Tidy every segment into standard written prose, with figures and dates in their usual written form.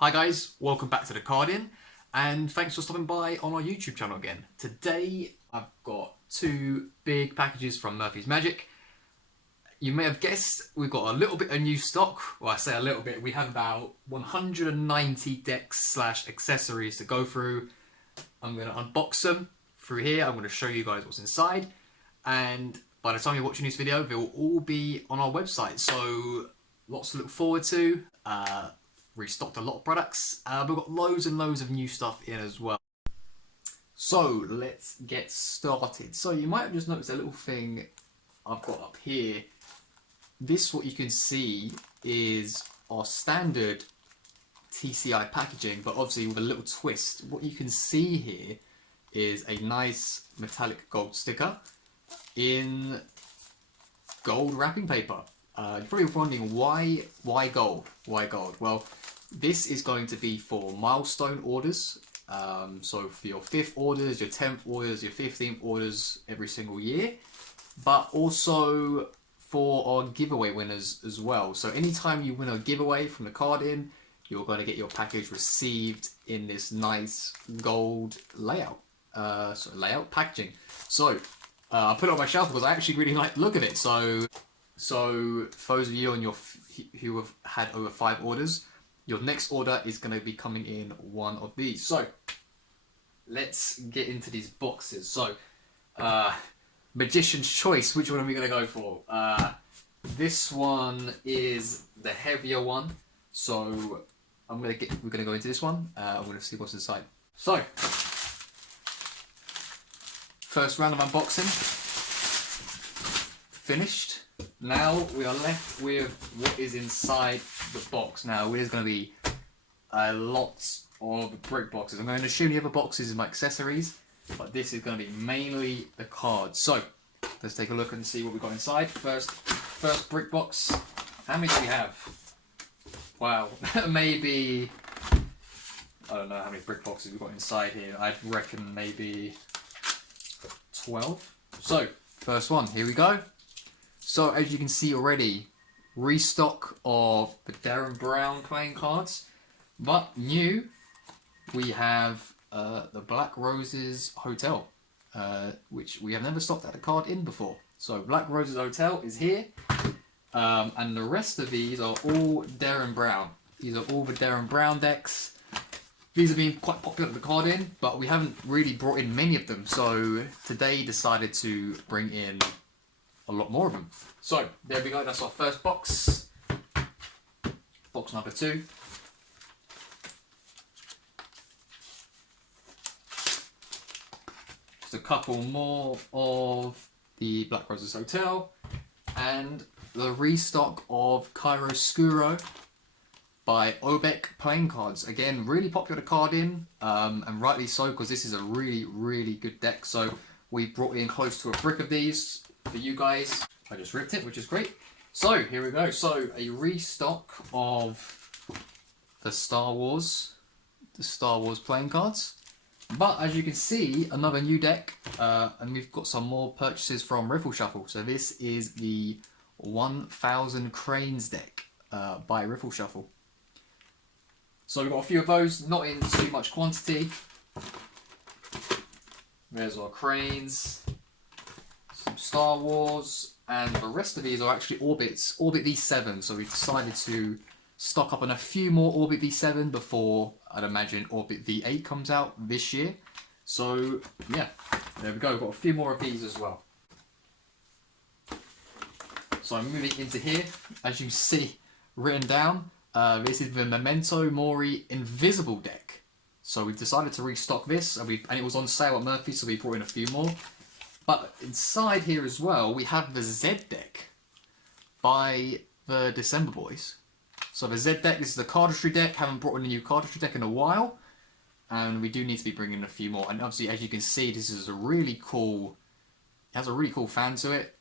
Hi guys, welcome back to the Card In, and thanks for stopping by on our YouTube channel again. Today I've got two big packages from Murphy's Magic. You may have guessed we've got a little bit of new stock. Well, I say a little bit. We have about 190 decks / accessories to go through. I'm going to unbox them through here. I'm going to show you guys what's inside, and by the time you're watching this video, they'll all be on our website. So lots to look forward to. Restocked a lot of products. We've got loads and loads of new stuff in as well. So let's get started. So you might have just noticed a little thing I've got up here. This, what you can see, is our standard TCI packaging, but obviously with a little twist. What you can see here is a nice metallic gold sticker in gold wrapping paper. You're probably wondering why gold? Why gold? Well, this is going to be for milestone orders. So for your 5th orders, your 10th orders, your 15th orders every single year, but also for our giveaway winners as well. So anytime you win a giveaway from the Card In, you're going to get your package received in this nice gold layout. Packaging. So I put it on my shelf because I actually really like the look of it. So for those of you who have had over 5 orders, your next order is going to be coming in one of these. So let's get into these boxes. So Magician's Choice, which one are we going to go for? This one is the heavier one. So we're going to go into this one. I'm going to see what's inside. So first round of unboxing finished. Now we are left with what is inside the box. Now there's going to be a lot of brick boxes. I'm going to assume the other boxes is my accessories, but this is going to be mainly the cards. So let's take a look and see what we've got inside. First brick box. How many do we have? Wow, maybe, I don't know how many brick boxes we've got inside here. I'd reckon maybe 12. So first one, here we go. So as you can see already, restock of the Darren Brown playing cards, but new, we have the Black Roses Hotel, which we have never stocked at the Card In before. So Black Roses Hotel is here, and the rest of these are all Darren Brown. These are all the Darren Brown decks. These have been quite popular at the Card In, but we haven't really brought in many of them. So today decided to bring in a lot more of them. So there we go, that's our first box. Box number 2. Just a couple more of the Black Roses Hotel and the restock of Chiaroscuro by Obek playing cards. Again, really popular Card In, and rightly so, because this is a really good deck. So we brought in close to a brick of these for you guys. I just ripped it, which is great. So here we go. So a restock of the Star Wars playing cards. But as you can see, another new deck, and we've got some more purchases from Riffle Shuffle. So this is the 1000 Cranes deck by Riffle Shuffle. So we've got a few of those, not in too much quantity. There's our Cranes, some Star Wars, and the rest of these are actually Orbit V7. So we've decided to stock up on a few more Orbit V7 before, I'd imagine, Orbit V8 comes out this year. So yeah, there we go. We've got a few more of these as well. So I'm moving into here. As you see written down, this is the Memento Mori Invisible deck. So we've decided to restock this, and it was on sale at Murphy, so we brought in a few more. But inside here as well, we have the Z deck by the December Boys. So the Z deck, this is the cardistry deck. Haven't brought in a new cardistry deck in a while, and we do need to be bringing in a few more. And obviously, as you can see, this is a really cool. It has a really cool fan to it.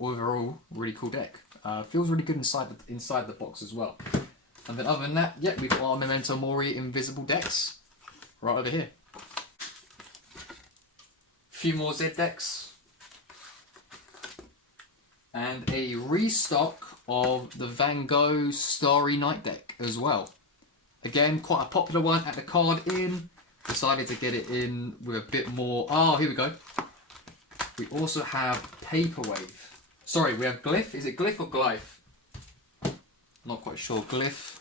Overall, really cool deck. Feels really good inside the box as well. And then other than that, yeah, we've got our Memento Mori Invisible decks right over here. Few more Z decks. And a restock of the Van Gogh Starry Night deck as well. Again, quite a popular one at the card in. Decided to get it in with a bit more. Oh, here we go. We also have Paperwave. Sorry, we have Glyph. Is it Glyph or Glyph? Not quite sure. Glyph.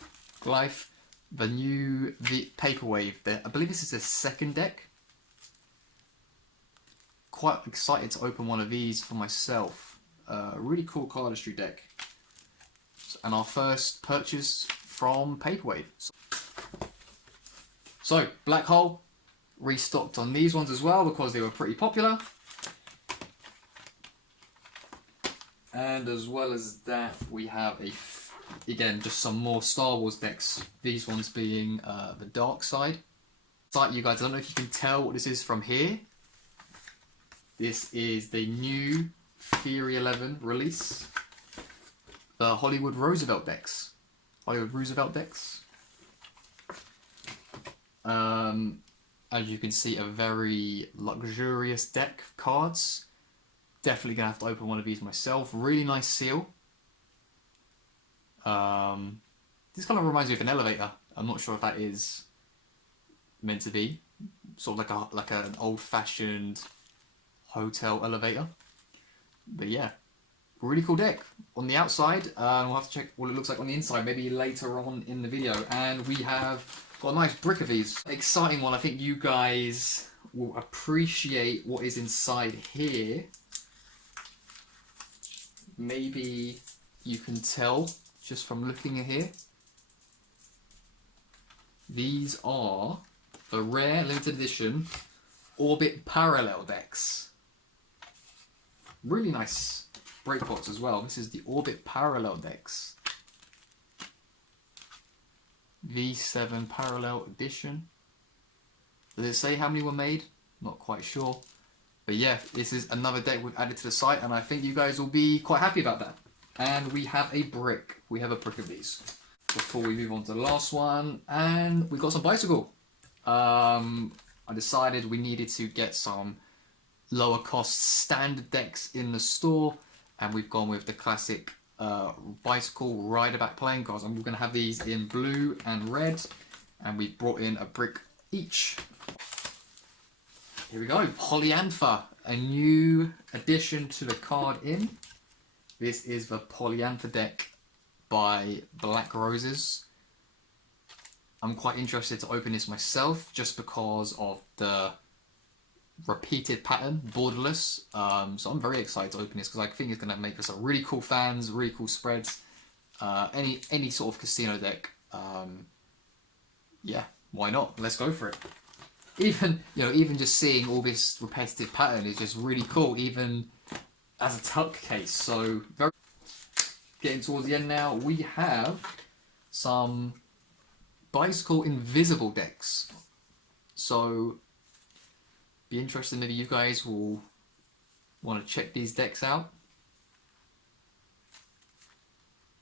The new Paperwave. I believe this is the second deck. Quite excited to open one of these for myself. Really cool cardistry deck. And our first purchase from Paperwave. So, Black Hole. Restocked on these ones as well because they were pretty popular. And as well as that, we have again, just some more Star Wars decks. These ones being the Dark Side. You guys, I don't know if you can tell what this is from here. This is the new Theory 11 release. The Hollywood Roosevelt decks. As you can see, a very luxurious deck of cards. Definitely gonna have to open one of these myself. Really nice seal. This kind of reminds me of an elevator. I'm not sure if that is meant to be sort of like an old-fashioned hotel elevator. But yeah, really cool deck. On the outside, we'll have to check what it looks like on the inside maybe later on in the video. And we have got a nice brick of these. Exciting one. I think you guys will appreciate what is inside here. Maybe you can tell just from looking at here. These are the rare limited edition Orbit Parallel decks. Really nice breakpots as well. This is the Orbit Parallel decks. V7 Parallel Edition. Does it say how many were made? Not quite sure. But yeah, this is another deck we've added to the site, and I think you guys will be quite happy about that. And we have a brick. We have a brick of these. Before we move on to the last one, and we got some bicycle. I decided we needed to get some lower cost standard decks in the store, and we've gone with the classic bicycle rider back playing cards, and we're going to have these in blue and red, and we've brought in a brick each. Here we go, Polyantha, a new addition to the card in. This is the Polyantha deck by Black Roses. I'm quite interested to open this myself just because of the repeated pattern, borderless. So I'm very excited to open this because I think it's going to make us a really cool fans, really cool spreads. Any sort of casino deck. Yeah, why not? Let's go for it. Even just seeing all this repetitive pattern is just really cool, even as a tuck case. So getting towards the end now, we have some bicycle invisible decks. So be interested, maybe you guys will want to check these decks out.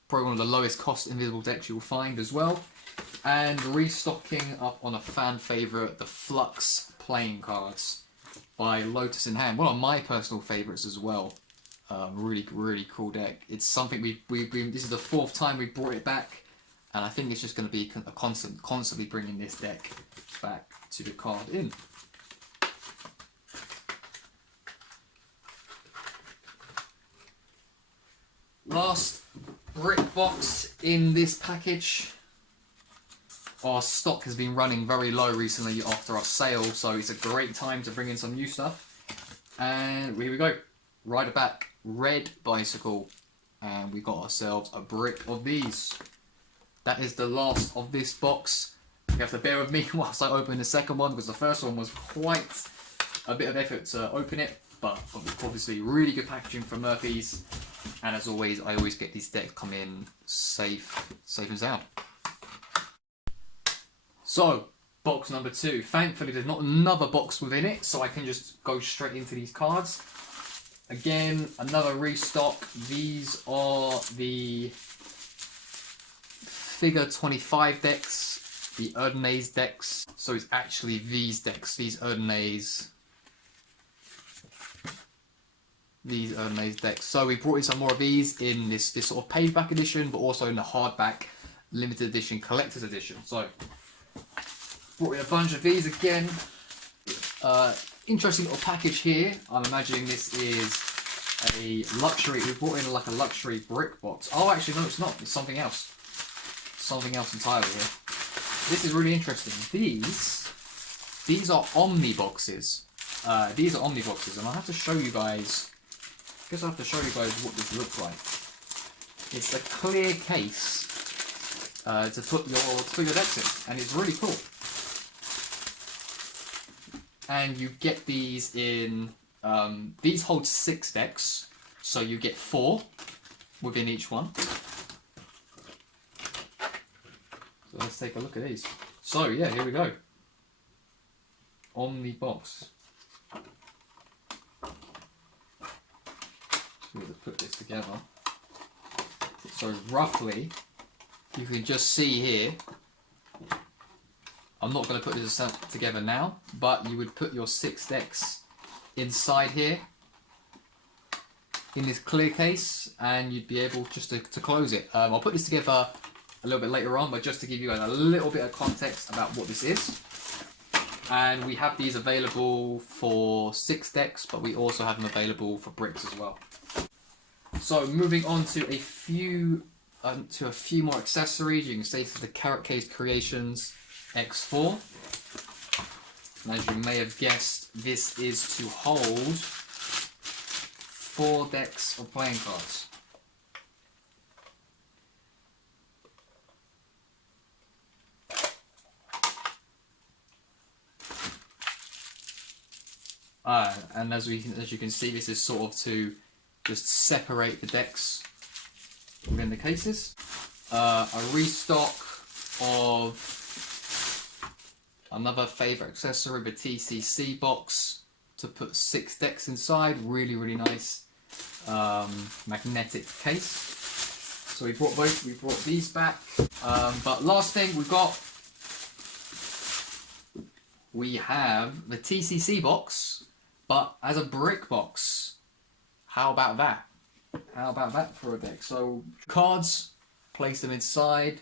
Probably one of the lowest cost invisible decks you'll find as well. And restocking up on a fan favourite, the Flux playing cards by Lotus in Hand. One of my personal favourites as well. Really cool deck. It's something this is the 4th time we brought it back, and I think it's just going to be a constantly bringing this deck back to the card in. Last brick box in this package. Our stock has been running very low recently after our sale, so it's a great time to bring in some new stuff. And here we go. Rider back red bicycle, and we got ourselves a brick of these. That is the last of this box. You have to bear with me whilst I open the second one, because the first one was quite a bit of effort to open it, but obviously really good packaging from Murphy's. And as always, I always get these decks come in safe and sound. So, box number 2. Thankfully, there's not another box within it, so I can just go straight into these cards. Again, another restock. These are the Figure 25 decks, the Erdnase decks. So it's actually these decks, these Erdnase These are amazing decks. So we brought in some more of these in this sort of paperback edition, but also in the hardback limited edition collector's edition. So brought in a bunch of these again. Interesting little package here. I'm imagining this is a luxury. We brought in like a luxury brick box. Oh, actually no, it's not. It's something else. Something else entirely here. This is really interesting. These are Omni boxes. These are Omni boxes, and I'll have to show you guys. I guess I have to show you guys what this looks like. It's a clear case to put your decks in, and it's really cool. And you get these in. These hold 6 decks, so you get 4 within each one. So let's take a look at these. So yeah, here we go. Omni box. So to put this together. So roughly, you can just see here. I'm not going to put this together now, but you would put your 6 decks inside here in this clear case, and you'd be able just to close it. I'll put this together a little bit later on, but just to give you guys a little bit of context about what this is. And we have these available for 6 decks, but we also have them available for bricks as well. So moving on to a few more accessories. You can see this is the Carrot Case Creations X4. And as you may have guessed, this is to hold 4 decks of playing cards. And as you can see, this is sort of to just separate the decks within the cases. A restock of another favourite accessory, the TCC box, to put 6 decks inside. Really, really nice magnetic case. So we brought these back. But last thing we have the TCC box, but as a brick box. How about that? How about that for a deck? So cards, place them inside.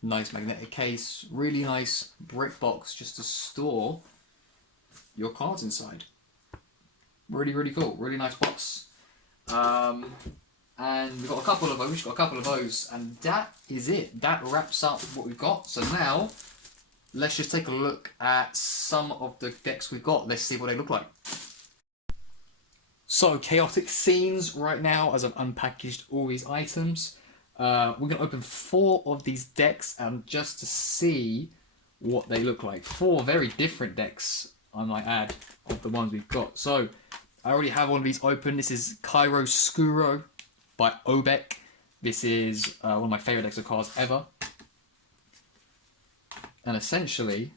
Nice magnetic case, really nice brick box just to store your cards inside. Really, really cool. Really nice box. And we've got a couple of those. And that is it. That wraps up what we've got. So now, let's just take a look at some of the decks we've got. Let's see what they look like. So, chaotic scenes right now as I've unpackaged all these items. We're going to open 4 of these decks and just to see what they look like. 4 very different decks, I might add, of the ones we've got. So, I already have one of these open. This is Chiaroscuro by Obek. This is one of my favourite decks of cards ever. And essentially,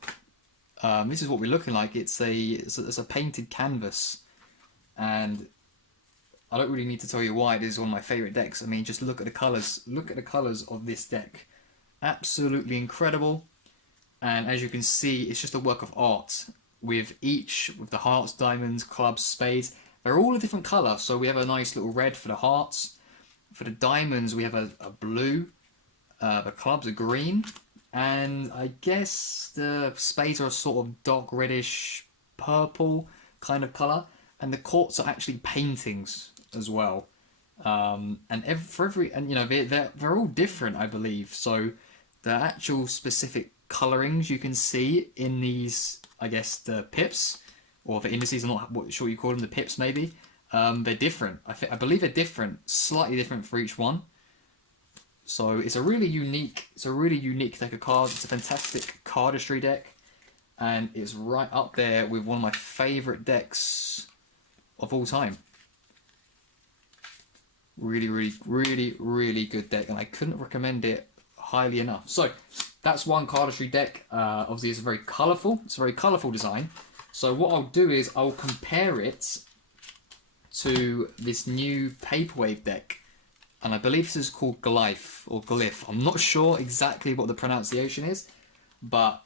this is what we're looking like. It's a painted canvas. And I don't really need to tell you why it is one of my favourite decks. I mean, just look at the colours. Look at the colours of this deck. Absolutely incredible. And as you can see, it's just a work of art. With the hearts, diamonds, clubs, spades. They're all a different colour. So we have a nice little red for the hearts. For the diamonds, we have a blue. The clubs are green. And I guess the spades are a sort of dark reddish purple kind of colour. And the courts are actually paintings as well, and they're all different, I believe. So the actual specific colorings you can see in these, I guess the pips or the indices, I'm not sure what you call them, the pips maybe. They're different. I believe they're different, slightly different for each one. So it's a really unique deck of cards. It's a fantastic cardistry deck, and it's right up there with one of my favorite decks of all time. Really, really, really, really good deck, and I couldn't recommend it highly enough. So that's one cardistry deck. Obviously, it's very colourful. It's a very colourful design. So what I'll do is I'll compare it to this new Paperwave deck, and I believe this is called Glyph. I'm not sure exactly what the pronunciation is, but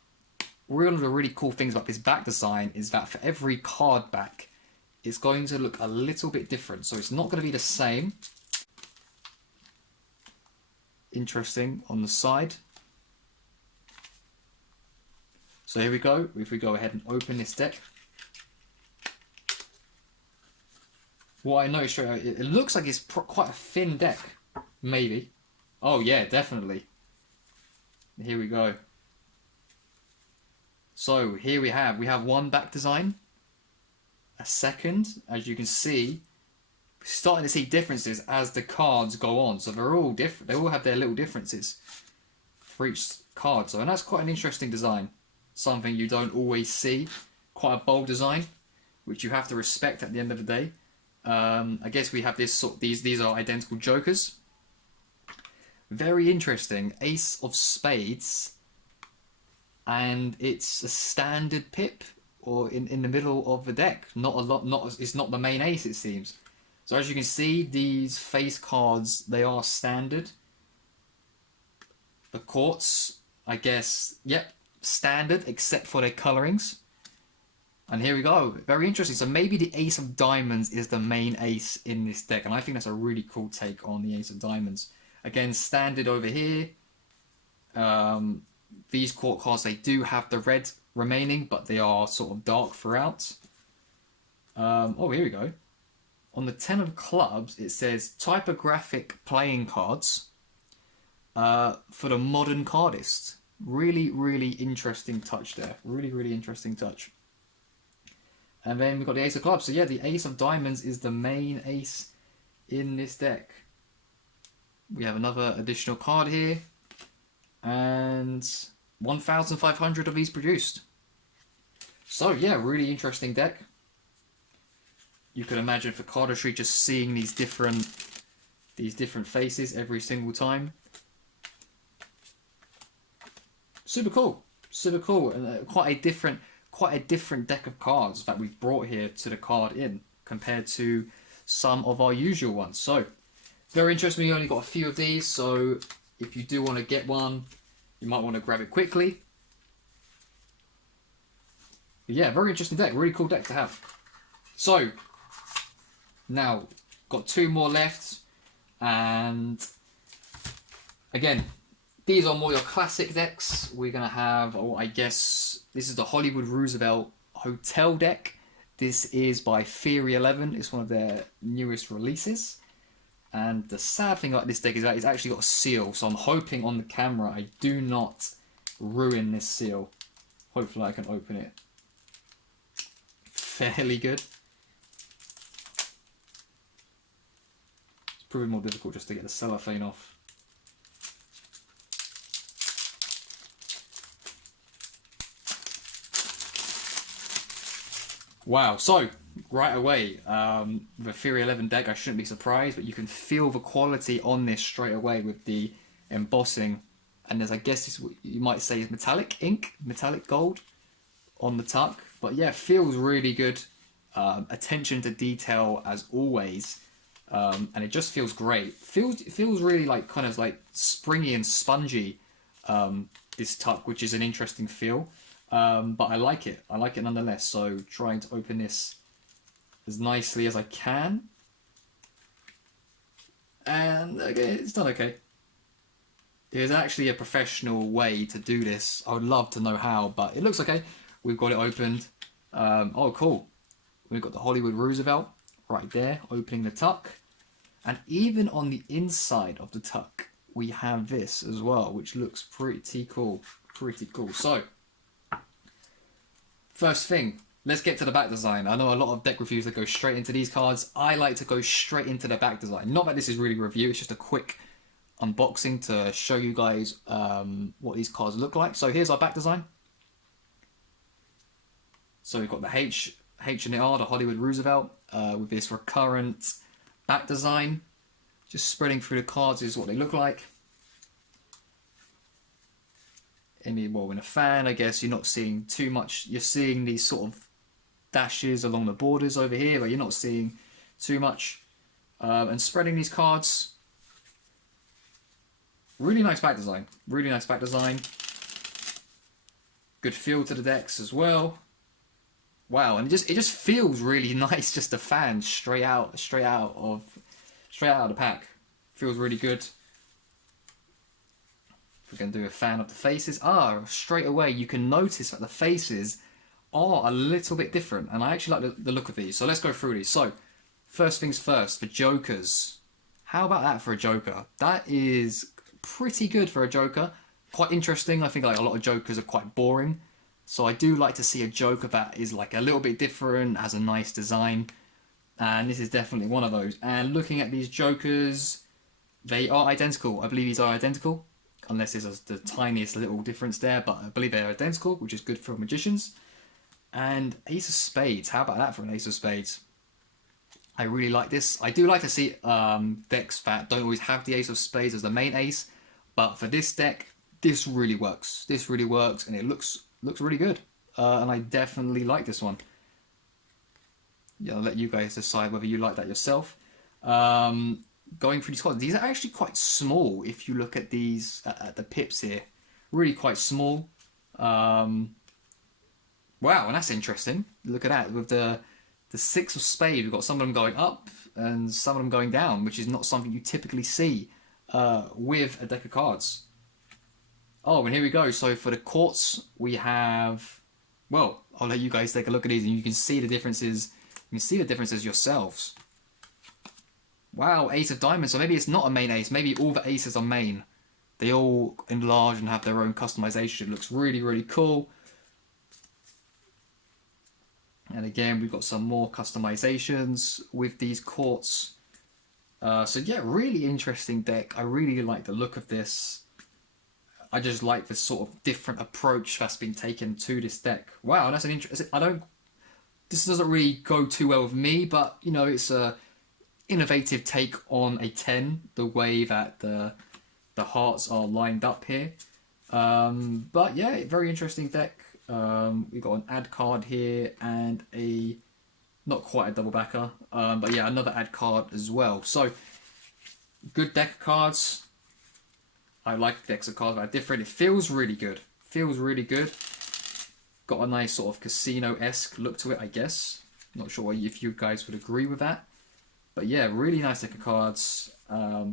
one of the really cool things about this back design is that for every card back, it's going to look a little bit different. So it's not going to be the same. Interesting on the side. So here we go. If we go ahead and open this deck. What I noticed straight away, it looks like it's quite a thin deck. Maybe. Oh yeah, definitely. Here we go. So here we have one back design. A second, as you can see, we're starting to see differences as the cards go on. So they're all different. They all have their little differences for each card. So, and that's quite an interesting design. Something you don't always see. Quite a bold design, which you have to respect at the end of the day. I guess we have this these are identical jokers. Very interesting. Ace of Spades, and it's a standard pip, or in the middle of the deck. Not a lot. It's not the main ace, it seems. So as you can see, these face cards, they are standard. The courts, I guess, yep, standard except for their colorings. And here we go. Very interesting. So maybe the Ace of Diamonds is the main ace in this deck. And I think that's a really cool take on the Ace of Diamonds. Again, standard over here. These court cards, they do have the red remaining, but they are sort of dark throughout. Oh, here we go. On the 10 of clubs, it says typographic playing cards for the modern cardist. Really, really interesting touch there. Really, really interesting touch. And then we've got the Ace of Clubs. So yeah, the Ace of Diamonds is the main ace in this deck. We have another additional card here. And 1,500 of these produced. So yeah, really interesting deck. You could imagine for cardistry just seeing these different faces every single time. Super cool. Super cool. And quite a different deck of cards that we've brought here to the card in compared to some of our usual ones. So very interesting. We only got a few of these, so if you do want to get one, you might want to grab it quickly. But yeah, very interesting deck. Really cool deck to have. So now got two more left, and again, these are more your classic decks. We're going to have, oh, I guess, this is the Hollywood Roosevelt Hotel deck. This is by Theory 11. It's one of their newest releases. And the sad thing about this deck is that it's actually got a seal. So I'm hoping on the camera I do not ruin this seal. Hopefully I can open it fairly good. It's proving more difficult just to get the cellophane off. Wow, so right away, the Theory 11 deck, I shouldn't be surprised, but you can feel the quality on this straight away with the embossing. And there's, I guess this, you might say, is metallic ink, metallic gold on the tuck. But yeah, feels really good. Attention to detail as always. And it just feels great. It feels really like kind of like springy and spongy, this tuck, which is an interesting feel. But I like it. I like it nonetheless. So trying to open this as nicely as I can. And okay, it's done okay. There's actually a professional way to do this. I would love to know how, but it looks okay. We've got it opened. Oh, cool. We've got the Hollywood Roosevelt right there, opening the tuck. And even on the inside of the tuck, we have this as well, which looks pretty cool. Pretty cool. So, first thing, let's get to the back design. I know a lot of deck reviews that go straight into these cards. I like to go straight into the back design. Not that this is really a review, it's just a quick unboxing to show you guys what these cards look like. So here's our back design. So we've got the H and the R, the Hollywood Roosevelt, with this recurrent back design. Just spreading through the cards is what they look like. In a fan, I guess you're not seeing too much. You're seeing these sort of dashes along the borders over here, but you're not seeing too much. And spreading these cards. Really nice back design. Really nice back design. Good feel to the decks as well. Wow, and it just feels really nice. Just a fan straight out of the pack. Feels really good. We're going to do a fan of the faces. Straight away you can notice that the faces are a little bit different, and I actually like the look of these. So let's go through these. So first things first, the Jokers. How about that for a Joker? That is pretty good for a Joker. Quite interesting. I think like a lot of Jokers are quite boring. So I do like to see a Joker that is like a little bit different, has a nice design. And this is definitely one of those. And looking at these Jokers, they are identical. I believe these are identical. Unless there's the tiniest little difference there. But I believe they're identical, which is good for magicians. And Ace of Spades. How about that for an Ace of Spades? I really like this. I do like to see decks that don't always have the Ace of Spades as the main ace. But for this deck, this really works. This really works, and it looks really good. And I definitely like this one. Yeah, I'll let you guys decide whether you like that yourself. Going through these cards, these are actually quite small if you look at these, at the pips here. Really quite small. Wow, and that's interesting. Look at that. With the Six of Spades, we've got some of them going up and some of them going down, which is not something you typically see with a deck of cards. Oh, and here we go. So for the courts, we have... Well, I'll let you guys take a look at these and you can see the differences. You can see the differences yourselves. Wow, Ace of Diamonds. So maybe it's not a main ace. Maybe all the aces are main. They all enlarge and have their own customization. It looks really, really cool. And again, we've got some more customizations with these courts. So yeah, really interesting deck. I really like the look of this. I just like the sort of different approach that's been taken to this deck. Wow, that's an interesting... This doesn't really go too well with me, but, you know, it's a innovative take on a 10, the way that the hearts are lined up here. But yeah, very interesting deck. We've got an ad card here and not quite a double backer, but yeah, another ad card as well. So, good deck of cards. I like decks of cards that are different. It feels really good. Feels really good. Got a nice sort of casino-esque look to it, I guess. Not sure if you guys would agree with that. But yeah, really nice deck of cards.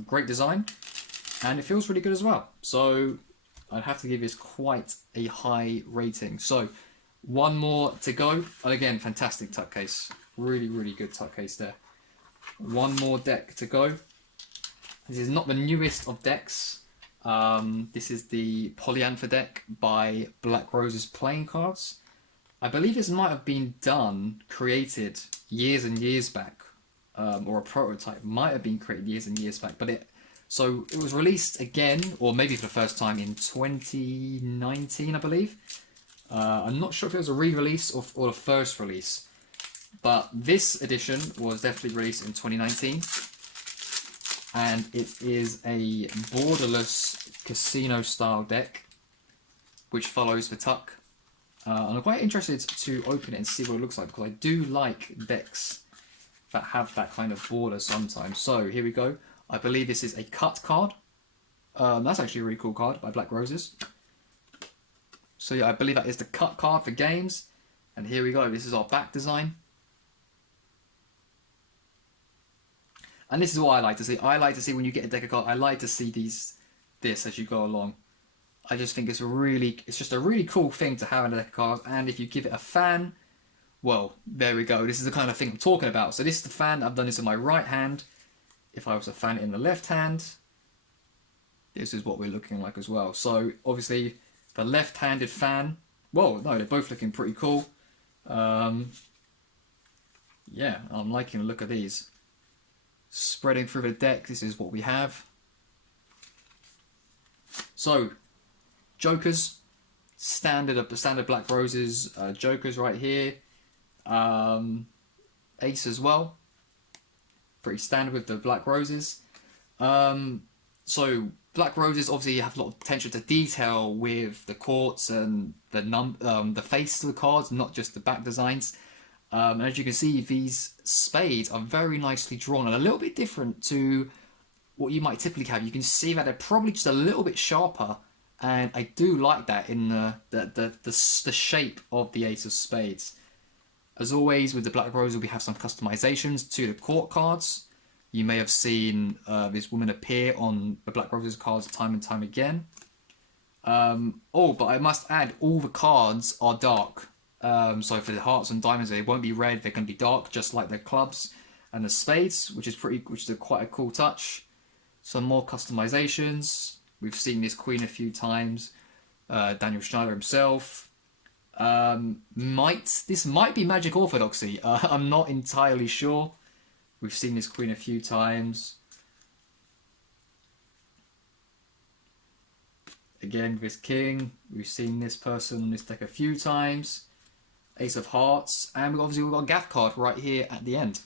Great design. And it feels really good as well. So I'd have to give this quite a high rating. So one more to go. And again, fantastic tuck case. Really, really good tuck case there. One more deck to go. This is not the newest of decks. This is the Polyantha deck by Black Rose's Playing Cards. I believe this might have been created years and years back, or a prototype might have been created years and years back, but it was released again, or maybe for the first time in 2019, I believe. I'm not sure if it was a re-release or the first release, but this edition was definitely released in 2019. And it is a borderless casino-style deck, which follows the tuck. And I'm quite interested to open it and see what it looks like, because I do like decks that have that kind of border sometimes. So here we go. I believe this is a cut card. That's actually a really cool card by Black Roses. So yeah, I believe that is the cut card for games. And here we go. This is our back design. And this is what I like to see. I like to see when you get a deck of cards, I like to see this as you go along. I just think it's just a really cool thing to have in a deck of cards. And if you give it a fan, well, there we go. This is the kind of thing I'm talking about. So this is the fan. I've done this in my right hand. If I was to fan it in the left hand, this is what we're looking like as well. So obviously the left-handed fan, well, no, they're both looking pretty cool. Yeah, I'm liking the look of these. Spreading through the deck, this is what we have. So, Jokers, standard Black Roses, Jokers right here. Ace as well. Pretty standard with the Black Roses. So, Black Roses obviously have a lot of attention to detail with the courts and the face of the cards, not just the back designs. And as you can see, these spades are very nicely drawn and a little bit different to what you might typically have. You can see that they're probably just a little bit sharper, and I do like that in the shape of the Ace of Spades. As always, with the Black Roses, we have some customizations to the court cards. You may have seen this woman appear on the Black Roses cards time and time again. But I must add, all the cards are dark. So for the hearts and diamonds, they won't be red, they're going to be dark, just like the clubs and the spades, which is quite a cool touch. Some more customizations. We've seen this queen a few times. Daniel Schneider himself. This might be Magic Orthodoxy. I'm not entirely sure. We've seen this queen a few times. Again, this king. We've seen this person on this deck a few times. Ace of Hearts. And we've got a Gaff card right here at the end,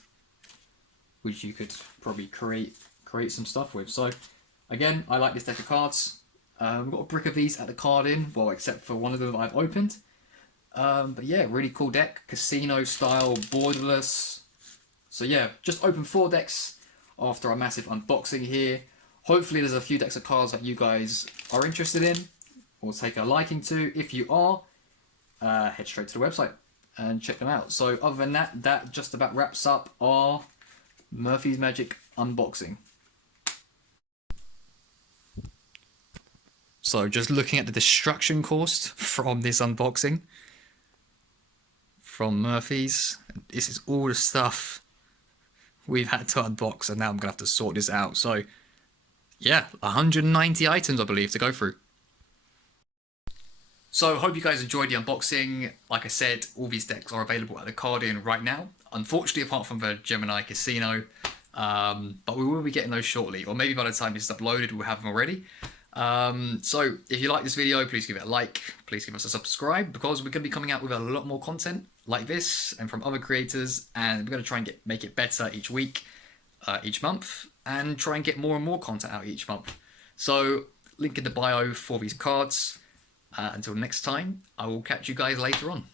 which you could probably create some stuff with. So, again, I like this deck of cards. We've got a brick of these at the card in, well, except for one of them I've opened. But yeah, really cool deck. Casino style, borderless. So yeah, just opened 4 decks after a massive unboxing here. Hopefully there's a few decks of cards that you guys are interested in or take a liking to. If you are, head straight to the website and check them out. So other than that, that just about wraps up our Murphy's Magic unboxing. So just looking at the destruction cost from this unboxing from Murphy's, this is all the stuff we've had to unbox, and now I'm gonna have to sort this out. So yeah, 190 items I believe to go through. So hope you guys enjoyed the unboxing. Like I said, all these decks are available at the card in right now. Unfortunately, apart from the Gemini Casino, but we will be getting those shortly, or maybe by the time this is uploaded, we'll have them already. So if you like this video, please give it a like, please give us a subscribe, because we're going to be coming out with a lot more content like this and from other creators, and we're going to try and make it better each week, each month, and try and get more and more content out each month. So link in the bio for these cards. Until next time, I will catch you guys later on.